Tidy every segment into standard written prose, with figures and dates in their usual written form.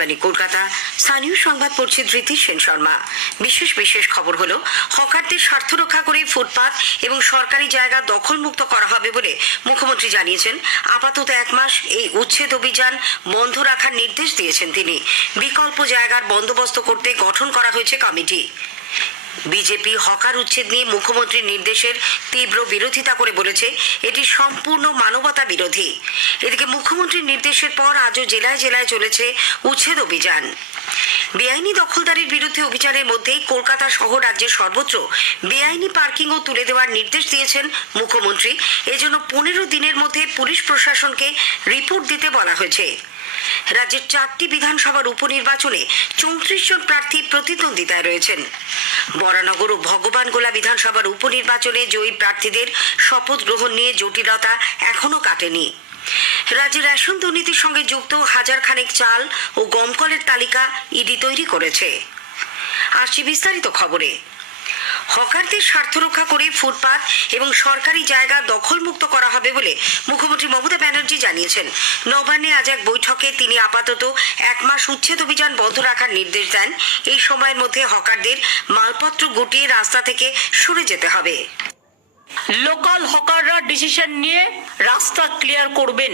আকাশবাণী কলকাতা। স্থানীয় সংবাদ পড়ছে ধৃতি সেন শর্মা। বিশেষ খবর হলো, হকারদের স্বার্থ রক্ষা করে ফুটপাত এবং সরকারি জায়গা দখলমুক্ত করা হবে বলে মুখ্যমন্ত্রী জানিয়েছেন। আপাতত 1 মাস এই উচ্ছেদ অভিযান বন্ধ রাখার নির্দেশ দিয়েছেন তিনি। বিকল্প জায়গার বন্দোবস্ত করতে গঠন করা হয়েছে কমিটি। বিজেপি হকার উচ্ছেদ নিয়ে মুখ্যমন্ত্রীর নির্দেশের তীব্র বিরোধিতা করে বলেছে এটি সম্পূর্ণ মানবতা বিরোধী। এদিকে মুখ্যমন্ত্রীর নির্দেশের পর আজও জেলায় জেলায় চলেছে উচ্ছেদ অভিযান। বেআইনি দখলদারির বিরুদ্ধে অভিযানের মধ্যেই কলকাতা সহ রাজ্যের সর্বত্র বেআইনি পার্কিংও তুলে দেওয়ার নির্দেশ দিয়েছেন মুখ্যমন্ত্রী। এজন্য 15 দিনের মধ্যে পুলিশ প্রশাসনকে রিপোর্ট দিতে বলা হয়েছে। রাজ্যের 4টি বিধানসভার উপনির্বাচনে 34 জন প্রার্থী প্রতিদ্বন্দ্বিতায় রয়েছেন। বরানগর ও ভগবানগোলা বিধানসভার উপনির্বাচনে জয়ী প্রার্থীদের শপথ গ্রহণ নিয়ে জটিলতা এখনো কাটেনি। রাজ্যে রেশন দুর্নীতির সঙ্গে যুক্ত 1000 খানেক চাল ও গমকলের তালিকা ইডি তৈরি করেছে। আসছি বিস্তারিত খবরে। হকারদের স্বার্থ রক্ষা করে ফুটপাত এবং সরকারি জায়গা দখলমুক্ত করা হবে বলে মুখ্যমন্ত্রী মমতা ব্যানার্জি জানিয়েছেন। নবান্নে আজ এক বৈঠকে তিনি আপাতত 1 মাস উচ্ছেদ অভিযান বন্ধ রাখার নির্দেশ দেন। এই সময়ের মধ্যে হকারদের মালপত্র গুটিয়ে রাস্তা থেকে সরে যেতে হবে। লোকাল হকাররা ডিসিশন নিয়ে রাস্তা ক্লিয়ার করবেন।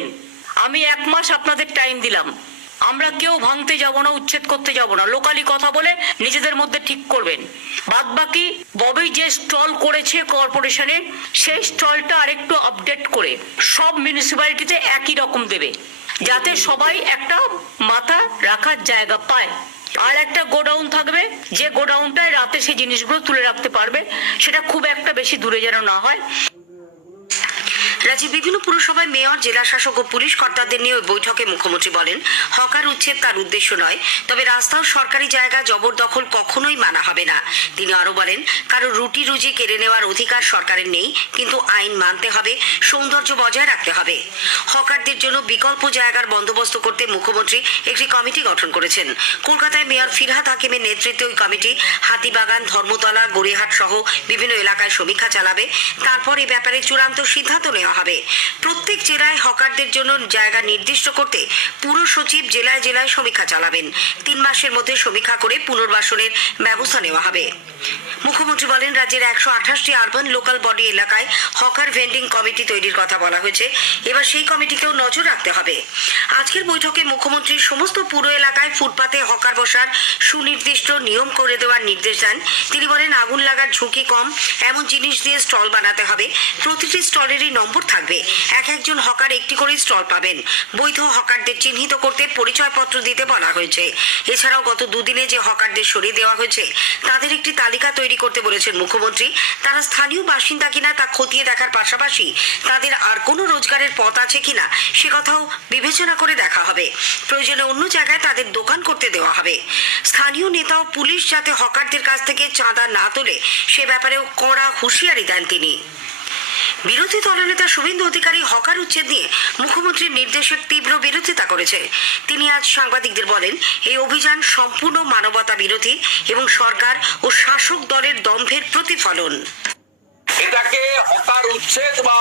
আমি 1 মাস আপনাদের টাইম দিলাম। আমরা কেউ ভাঙতে যাব না, উচ্ছেদ করতে যাব না। লোকালি কথা বলে নিজেদের মধ্যে ঠিক করবেন। বাদ বাকি ববি যে স্টল করেছে কর্পোরেশনে, সেই স্টলটা আরেকটু আপডেট করে সব মিউনিসিপ্যালিটিতে একই রকম দেবে, যাতে সবাই একটা মাথা রাখার জায়গা পায়। আর একটা গোডাউন থাকবে, যে গোডাউনটায় রাতে সেই জিনিসগুলো তুলে রাখতে পারবে, সেটা খুব একটা বেশি দূরে যেন না হয়। রাজ্যের বিভিন্ন পুরসভায় মেয়র, জেলা শাসক ও পুলিশ কর্তাদের নিয়ে ওই বৈঠকে মুখ্যমন্ত্রী বলেন, হকার উচ্ছেদ তার উদ্দেশ্য নয়, তবে রাস্তা ও সরকারি জায়গা জবরদখল কখনোই মানা হবে না। তিনি আরো বলেন, কারো রুটি রুজি কেড়ে নেওয়ার অধিকার সরকারের নেই, কিন্তু আইন মানতে হবে, সৌন্দর্য বজায় রাখতে হবে। হকারদের জন্য বিকল্প জায়গার বন্দোবস্ত করতে মুখ্যমন্ত্রী একটি কমিটি গঠন করেছেন। কলকাতায় মেয়র ফিরহাদ হাকিমের নেতৃত্বে ওই কমিটি হাতিবাগান, ধর্মতলা, গড়িয়াহাট সহ বিভিন্ন এলাকায় সমীক্ষা চালাবে। তারপর এই ব্যাপারে চূড়ান্ত সিদ্ধান্ত নেওয়া হবে। প্রত্যেক জেলায় হকারদের জন্য জায়গা নির্দিষ্ট করতে পুর সচিব জেলায় জেলায় সমীক্ষা চালাবেন। 3 মাসের মধ্যে সমীক্ষা করে পুনর্বাসনের ব্যবস্থা নেওয়া হবে। মুখ্যমন্ত্রী বলেন, রাজ্যের 128টি আরবান লোকাল বডি এলাকায় হকার ভেন্ডিং কমিটি তৈরির কথা বলা হয়েছে। এবার সেই কমিটিকেও নজর রাখতে হবে। আজকের বৈঠকে মুখ্যমন্ত্রী সমস্ত পুর এলাকায় ফুটপাতে হকার বসার সুনির্দিষ্ট নিয়ম করে দেওয়ার নির্দেশ দেন। তিনি বলেন, আগুন লাগার ঝুঁকি কম এমন জিনিস দিয়ে স্টল বানাতে হবে। প্রতিটি স্টলেরই নম্বর থাকবে। একজন হকার একটি করে স্টল পাবেন। বৈধ হকারদের চিহ্নিত করতে পরিচয়পত্র দিতে বলা হয়েছে। এছাড়াও গত 2 দিনে যে হকারদের সরিয়ে দেওয়া হয়েছে তাদের একটি তালিকা তৈরি করতে বলেছেন মুখ্যমন্ত্রী। তারা স্থানীয় বাসিন্দা কিনা তা খতিয়ে দেখার পাশাপাশি তাদের আর কোনো রোজগারের পথ আছে কিনা সে কথাও বিবেচনা করে দেখা হবে। প্রয়োজনে অন্য জায়গায় তাদের দোকান করতে দেওয়া হবে। স্থানীয় নেতা ও পুলিশ যাতে হকারদের কাছ থেকে চাঁদা না তোলে সে ব্যাপারেও কড়া হুঁশিয়ারি দেন তিনি। বিরোধী দলনেতা শুভেন্দু অধিকারী হকার উচ্ছেদ নিয়ে মুখ্যমন্ত্রীর নির্দেশের তীব্র বিরোধিতা করেছে। তিনি আজ সাংবাদিকদের বলেন, এই অভিযান সম্পূর্ণ মানবতা বিরোধী এবং সরকার ও শাসক দলের দম্ভের প্রতিফলন। এটাকে হকার উচ্ছেদ বা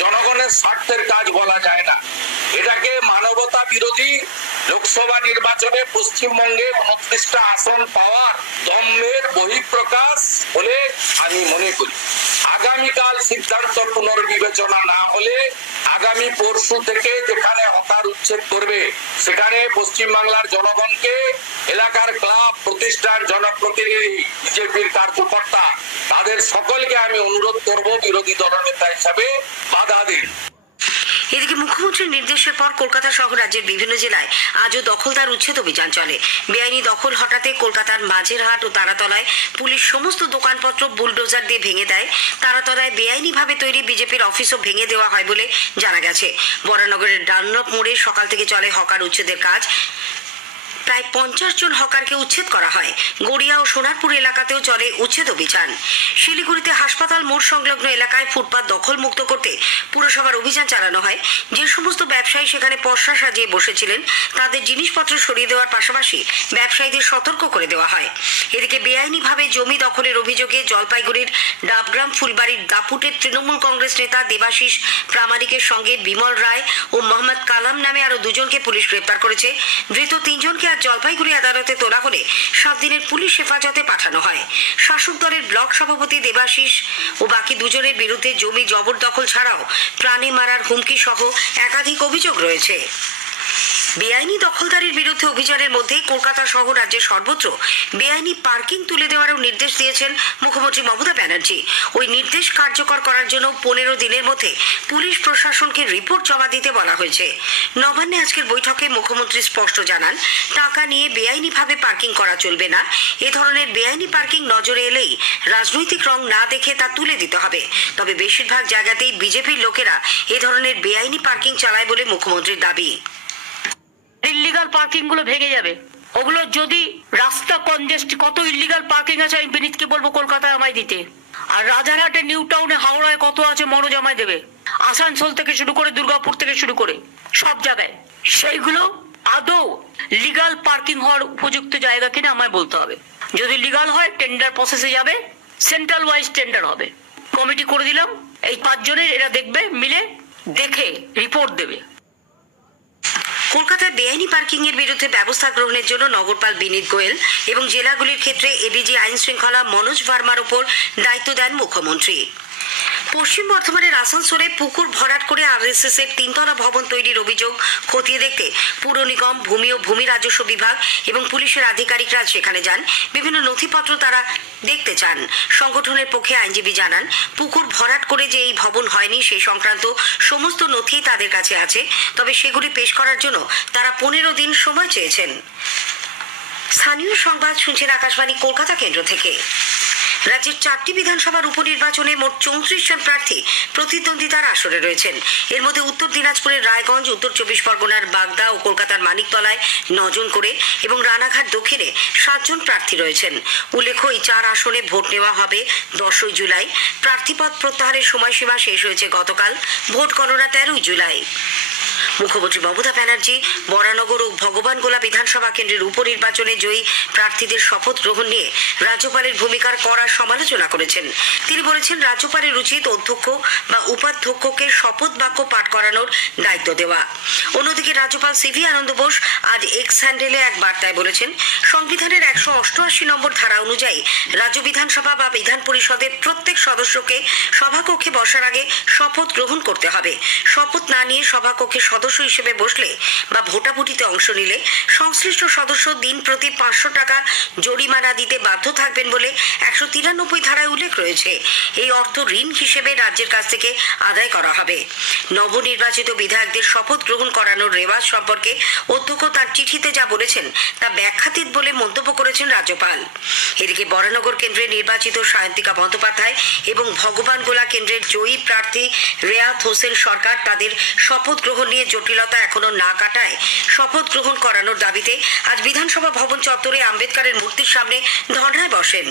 জনগণের স্বার্থের কাজ বলা যায় না। এটাকে মানবতা বিরোধী লোকসভা নির্বাচনে পশ্চিমবঙ্গে 29টা আসন পাওয়ার দম্ভের বহিঃপ্রকাশ বলে আমি মনে করি। আগামীকাল সিদ্ধান্ত পুনর্বিবেচনা না হলে আগামী পরশু থেকে যেখানে হকার উচ্ছেদ করবে সেখানে পশ্চিমবাংলার জনগণকে, এলাকার ক্লাব, প্রতিষ্ঠান, জনপ্রতিনিধি, বিজেপির কার্যকর্তা, তাদের সকলকে আমি অনুরোধ করব বিরোধী দলনেতা হিসাবে বাধা দিন। এদিকে মুখ্যমন্ত্রীর নির্দেশের পর কলকাতা সহ রাজ্যের বিভিন্ন জেলায় আজও দখলদার উচ্ছেদ অভিযান চলে। বেআইনি দখল হটাতে কলকাতার মাঝেরহাট ও তারাতলায় পুলিশ সমস্ত দোকানপত্র বুলডোজার দিয়ে ভেঙে দেয়। তারাতলায় বেআইনিভাবে তৈরি বিজেপির অফিসও ভেঙে দেওয়া হয় বলে জানা গেছে। বরানগরের ডানলপ মোড়ে সকাল থেকে চলে হকার উচ্ছেদের কাজ। প্রায় 50 জন হকারকে উচ্ছেদ করা হয়। গড়িয়া ও সোনারপুর এলাকাতেও চলে উচ্ছেদ অভিযান। শিলিগুড়িতে হাসপাতাল মোড় সংলগ্ন এলাকায় ফুটপাত দখল মুক্ত করতে পুরসভার অভিযান চালানো হয়। যে সমস্ত ব্যবসায়ী সেখানে পসরা সাজিয়ে বসেছিলেন তাদের জিনিসপত্র সরিয়ে দেওয়ার পাশাপাশি ব্যবসায়ীদের সতর্ক করে দেওয়া হয়। এদিকে বেআইনিভাবে জমি দখলের অভিযোগে জলপাইগুড়ির ডাবগ্রাম ফুলবাড়ির দাপুটের তৃণমূল কংগ্রেস নেতা দেবাশিস প্রামাণিকের সঙ্গে বিমল রায় ও মোহাম্মদ কালাম নামে আরো 2 জনকে পুলিশ গ্রেপ্তার করেছে। ধৃত 3 জনকে আজ জলপাইগুড়ি আদালতে তোলা হলে 7 দিনের পুলিশ হেফাজতে পাঠানো হয়। শাসক দলের ব্লক সভাপতি দেবাশিস ও বাকি দুজনের বিরুদ্ধে জমি জবরদখল ছাড়াও প্রাণে মারার হুমকি সহ একাধিক অভিযোগ রয়েছে। বেআইনি দখলদারির বিরুদ্ধে অভিযানের মধ্যে কলকাতা সহ রাজ্যের সর্বত্র বেআইনি পার্কিং তুলে দেওয়ারও নির্দেশ দিয়েছেন মুখ্যমন্ত্রী মমতা ব্যানার্জি। ওই নির্দেশ কার্যকর করার জন্য 15 দিনের মধ্যে পুলিশ প্রশাসনকে রিপোর্ট জমা দিতে বলা হয়েছে। নবান্নে আজকের বৈঠকে মুখ্যমন্ত্রী স্পষ্ট জানান, টাকা নিয়ে বেআইনিভাবে পার্কিং করা চলবে না। এ ধরনের বেআইনি পার্কিং নজরে এলেই রাজনৈতিক রং না দেখে তা তুলে দিতে হবে। তবে বেশিরভাগ জায়গাতেই বিজেপির লোকেরা এ ধরনের বেআইনি পার্কিং চালায় বলে মুখ্যমন্ত্রীর দাবি। ইল্লিগাল পার্কিং গুলো ভেঙে যাবে। ওগুলো যদি রাস্তা কনজেস্ট, কত ইল্লিগাল পার্কিং আছে আমি বিনীতকে বলবো কলকাতায় আমায় দিতে। আর রাজারহাটে, নিউ টাউনে, হাওড়ায় কত আছে মনোজ আমায় দেবে। আসানসোল থেকে শুরু করে দুর্গাপুর থেকে শুরু করে সব জায়গায় সেইগুলো আদৌ লিগাল পার্কিং হওয়ার উপযুক্ত জায়গা কিনা আমায় বলতে হবে। যদি লিগাল হয় টেন্ডার প্রসেসে যাবে, সেন্ট্রাল ওয়াইজ টেন্ডার হবে। কমিটি করে দিলাম, এই 5 জনের, এরা দেখবে, মিলে দেখে রিপোর্ট দেবে। কলকাতায় বেআইনি পার্কিং এর বিরুদ্ধে ব্যবস্থা গ্রহণের জন্য নগরপাল বিনীত গোয়েল এবং জেলাগুলির ক্ষেত্রে এডিজি আইন শৃঙ্খলা মনোজ ভার্মার উপর দায়িত্ব দেন মুখ্যমন্ত্রী। পশ্চিম বর্ধমানের আসানসোলে পুকুর ভরাট করে আরএসএস এর 3তলা ভবন তৈরির অভিযোগ খতিয়ে দেখতে পুর নিগম, ভূমি ও ভূমি রাজস্ব বিভাগ এবং পুলিশের আধিকারিকরা সেখানে যান। বিভিন্ন নথিপত্র তারা দেখতে চান। সংগঠনের পক্ষে আইনজীবী জানান, পুকুর ভরাট করে যে এই ভবন হয়নি সেই সংক্রান্ত সমস্ত নথি তাদের কাছে আছে। তবে সেগুলি পেশ করার জন্য তারা 15 দিন সময় চেয়েছেন। স্থানীয় সংবাদ শুনছেন আকাশবাণী কলকাতা কেন্দ্র থেকে। রাজ্যের 4টি বিধানসভার উপনির্বাচনে মোট 34 জন প্রার্থী প্রতিদ্বন্দ্বিতার আসরে রয়েছেন। এর মধ্যে উত্তর দিনাজপুরের রায়গঞ্জ, উত্তর 24 পরগনার বাগদা ও কলকাতার মানিকতলায় 9 জন করে এবং রানাঘাট দক্ষিণে 7 জন প্রার্থী রয়েছেন। উল্লেখ্য, এই 4 আসনে ভোট নেওয়া হবে 10 জুলাই। প্রার্থীপদ প্রত্যাহারের সময়সীমা শেষ হয়েছে গতকাল। ভোট গণনা 13 জুলাই। মুখ্যমন্ত্রী মমতা ব্যানার্জি বরানগর ও ভগবানগোলা বিধানসভা কেন্দ্রের উপনির্বাচনে জয়ী প্রার্থীদের শপথ গ্রহণ নিয়ে রাজ্যপালের ভূমিকার কড়া সমালোচনা করেছেন। তিনি বলেছেন, রাজ্যপালের উচিত অধ্যক্ষ বা উপাধ্যক্ষকে শপথ বাক্য পাঠ করানোর দায়িত্ব দেওয়া। অন্যদিকে রাজ্যপাল সিভি আনন্দ বোস আজ এক্স হ্যান্ডেলে এক বার্তায় বলেছেন, সংবিধানের 188 নম্বর ধারা অনুযায়ী রাজ্য বিধানসভা বা বিধান পরিষদের প্রত্যেক সদস্যকে সভাকক্ষে বসার আগে শপথ গ্রহণ করতে হবে। শপথ না নিয়ে সভাকক্ষে সদস্য হিসেবে বসলে বা ভোটাভুটিতে অংশ নিলে সংশ্লিষ্ট সদস্য দিন প্রতি 500 টাকা জরিমানা দিতে বাধ্য থাকবেন বলে 193 ধারায় উল্লেখ রয়েছে। এই অর্থ ঋণ হিসেবে রাজ্যের কাছ থেকে আদায় করা হবে। নবনির্বাচিত বিধায়কদের শপথ গ্রহণ করানোর রেওয়াজ সম্পর্কে অধ্যক্ষ তার চিঠিতে যা বলেছেন তা ব্যাখ্যাতীত বলে মন্তব্য করেছেন রাজ্যপাল। এদিকে বরানগর কেন্দ্রে নির্বাচিত সায়ন্তিকা বন্দ্যোপাধ্যায় এবং ভগবানগোলা কেন্দ্রের জয়ী প্রার্থী রেয়াত হোসেন সরকার তাদের শপথ গ্রহণ নিয়ে জটিলতা এখনো না কাটায় শপথ গ্রহণ করানোর দাবিতে আজ বিধানসভা ভবন চত্বরে আম্বেদকরের মূর্তির সামনে ধর্নায় বসেন।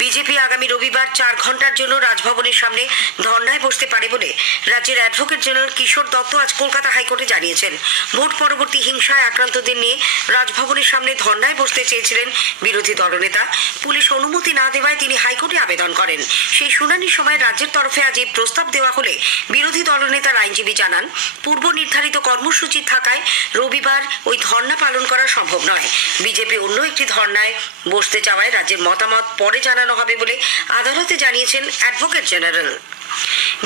বিজেপি আগামী রবিবার 4 ঘন্টার জন্য রাজভবনের সামনে ধর্নায় বসতে পারে বলে রাজ্যের অ্যাডভোকেট জেনারেল কিশোর দত্ত আজ কলকাতা হাইকোর্টে জানিয়েছেন। ভোট পরবর্তী হিংসায় আক্রান্তদের নিয়ে রাজভবনের সামনে ধর্নায় বসতে চেয়েছিলেন বিরোধী দলনেতা। পুলিশ অনুমতি না দেওয়ায় তিনি হাইকোর্টে আবেদন করেন। সেই শুনানির সময় রাজ্যের তরফে আজ এই প্রস্তাব দেওয়া হলে বিরোধী দলনেতার আইনজীবী জানান, পূর্ব নির্ধারিত কর্মসূচি থাকায় রবিবার ওই ধর্না পালন করা সম্ভব নয়। বিজেপি অন্য একটি ধর্নায় বসতে চাওয়ায় রাজ্যের মতামত পরে জানানো হবে বলে আদালতে জানিয়েছেন অ্যাডভোকেট জেনারেল।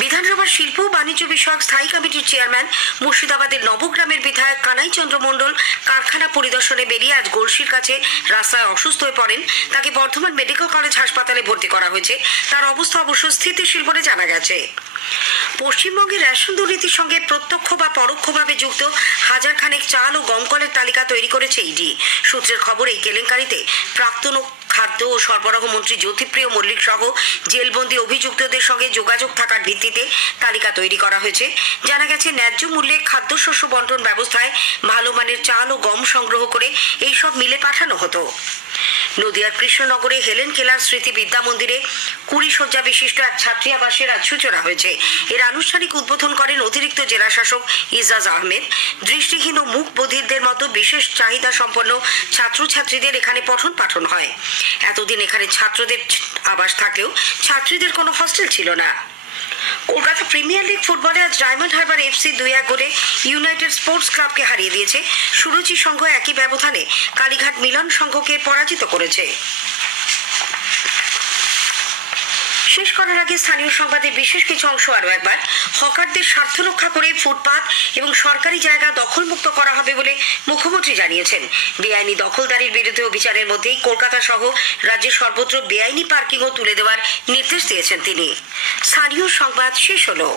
বিধানসভার শিল্প ও বাণিজ্য বিষয়ক স্থায়ী কমিটির চেয়ারম্যান মুর্শিদাবাদের নবগ্রামের বিধায়ক কানাই চন্দ্র মণ্ডল কারখানা পরিদর্শনে বেরিয়ে আজ গলসির কাছে রাস্তায় অসুস্থ হয়ে পড়েন। তাকে বর্ধমান মেডিকেল কলেজ হাসপাতালে ভর্তি করা হয়েছে। তার অবস্থা অবশ্য স্থিতিশীল বলে জানা গেছে। পশ্চিমবঙ্গের রেশন দুর্নীতির সঙ্গে প্রত্যক্ষ বা পরোক্ষভাবে যুক্ত 1000 খানেক চাল ও গমকলের তালিকা তৈরি করেছে ইডি। সূত্রের খবর, এই কেলেঙ্কারিতে প্রাক্তন খাদ্য ও সরবরাহ মন্ত্রী জ্যোতিপ্রিয় মল্লিক সহ জেলবন্দি অভিযুক্তদের সঙ্গে যোগাযোগ থাকার ভিত্তিতে তালিকা তৈরি করা হয়েছে। জানা গেছে, ন্যায্য মূল্যে খাদ্যশস্য বন্টন ব্যবস্থায় ভালো মানের চাল ও গম সংগ্রহ করে এইসব মিলে পাঠানো হতো। নদিয়ার কৃষ্ণনগরে হেলেন কেলার স্মৃতি বিদ্যা মন্দিরে 20 শয্যা বিশিষ্ট এক ছাত্রী আবাসের আজ সূচনা হয়েছে। এর আনুষ্ঠানিক উদ্বোধন করেন অতিরিক্ত জেলা শাসক ইজাজ আহমেদ। দৃষ্টিহীন ও মুখ বধিরদের মতো বিশেষ চাহিদা সম্পন্ন ছাত্রছাত্রীদের এখানে পঠন পাঠন হয়। এতদিন এখানে ছাত্রদের আবাস থাকলেও ছাত্রীদের কোনো হস্টেল ছিল না। কলকাতা প্রিমিয়ার লিগ ফুটবলে আজ ডায়মন্ড হারবার এফসি 2-1 গোলে ইউনাইটেড স্পোর্টস ক্লাবকে হারিয়ে দিয়েছে। সুরুচি সংঘ একই ব্যবধানে কালীঘাট মিলন সংঘকে পরাজিত করেছে। শেষ করার আগে স্থানীয় সংবাদের বিশেষ কিছু অংশ আরও একবার। হকারদের স্বার্থ রক্ষা করে ফুটপাত এবং সরকারি জায়গা দখলমুক্ত করা হবে বলে মুখ্যমন্ত্রী জানিয়েছেন। বেআইনি দখলদারির বিরুদ্ধে অভিযানের মধ্যেই কলকাতা সহ রাজ্যের সর্বত্র বেআইনি পার্কিংও তুলে দেওয়ার নির্দেশ দিয়েছেন তিনি। স্থানীয় সংবাদ শেষ হলো।